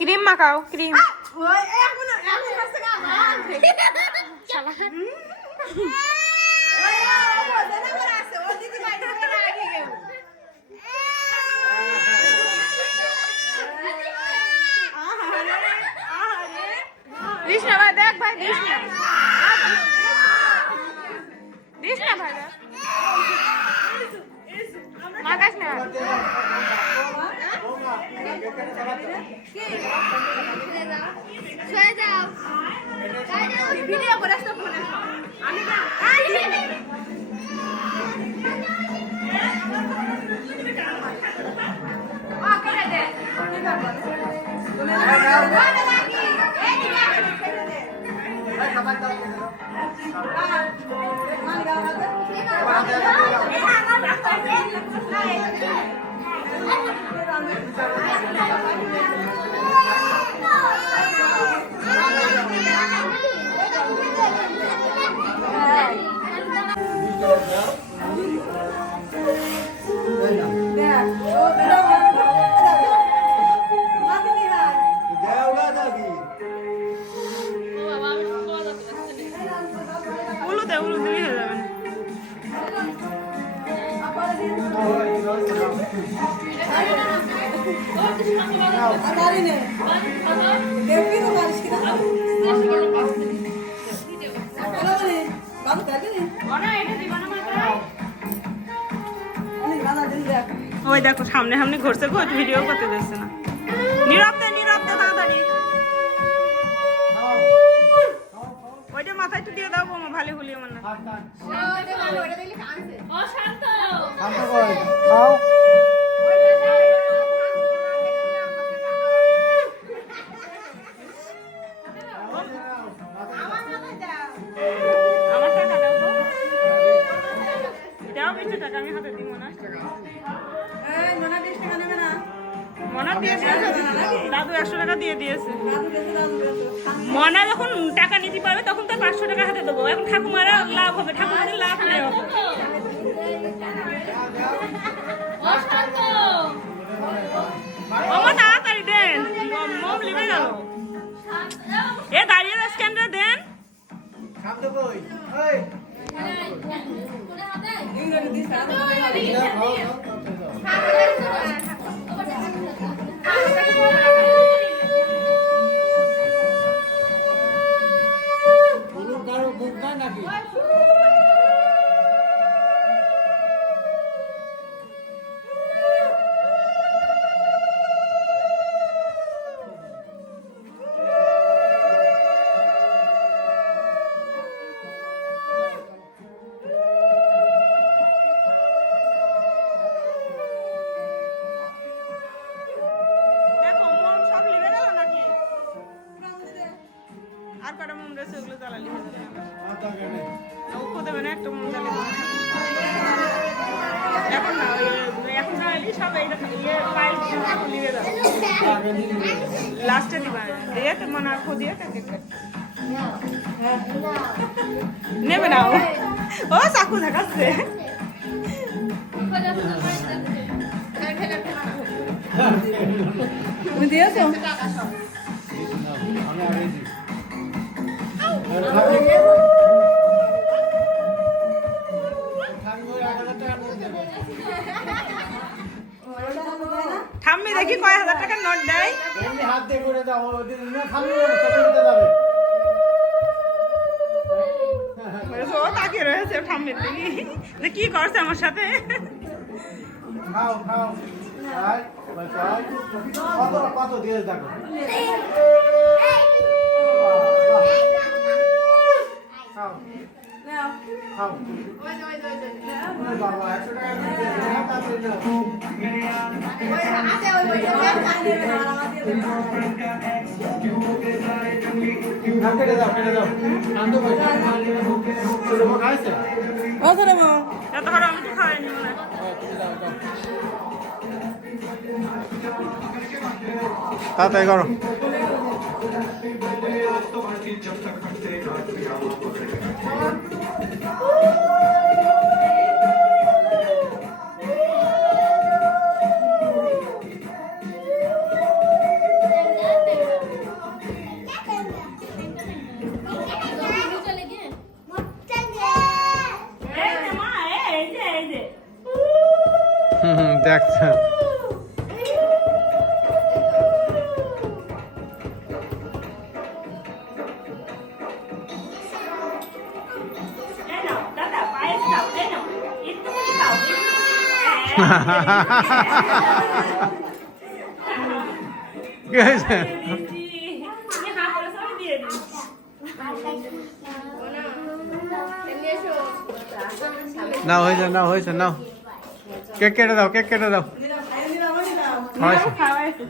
Cream মাখাও cream this না ভাই দেখ ভাই দিস না ভাই মাখাস না ভিডিও করে আসতে ফোনে আমি ওই দেখো সামনে সামনে ঘুরছে গো ভিডিও করতে দিচ্ছে না নীরবতে তাড়াতাড়ি ওইটা মাথায় একটু দিয়ে দাও বোমা ভালো হলি আমার না দাদু 100 টাকা দিয়ে দিয়েছে মনা যখন টাকা নিতে পারবে তখন তো 500 টাকা হাতে দেবো এখন ঠাকুমারা লাভ হবে ঠাকুমাদের লাভ নেই আমার তাড়াতাড়ি দেন মম লিবে গেল এ দাঁড়িয়ে স্ক্যানটা দেন আর কটা মন রয়েছে ওগুলো জ্বালালি দেবে না একটা মন জ্বালিয়ে এখন না এখন না এলি সব লিবে দাও লাস্টে দিবা দিয়ে তো মনে আর দিয়ে নেবে না ও চাকু দেখাচ্ছে তুমি দিয়েছো ঠাম্মি দেখি কয় হাজার টাকার নোট দেয় হাত দিয়ে করে দাও তাকিয়ে রয়েছে ঠাম্মির দিকে যে কি করছে আমার সাথে। খাও খাও আয় বাস আয় কত কত দিয়ে দেখো খাও খাও বাবা 100 টাকা দিয়ে দাও তাড়াতাড়ি দাও কেটে দাও আনন্দ করে ছোট মা খাইছে এত করে আমি তো খাওয়াইনি মনে হয়। তাড়াতাড়ি করো এই যে মা, এই যে দেখছো এই নাও দাদা পায়েস খাও, এই নাও একটু খাও কি হয়েছে তুমি হা করেছো আমি দিয়ে দিই। নাও হয়েছে নাও কেক কেটে দাও হয়েছে খাওয়াইছে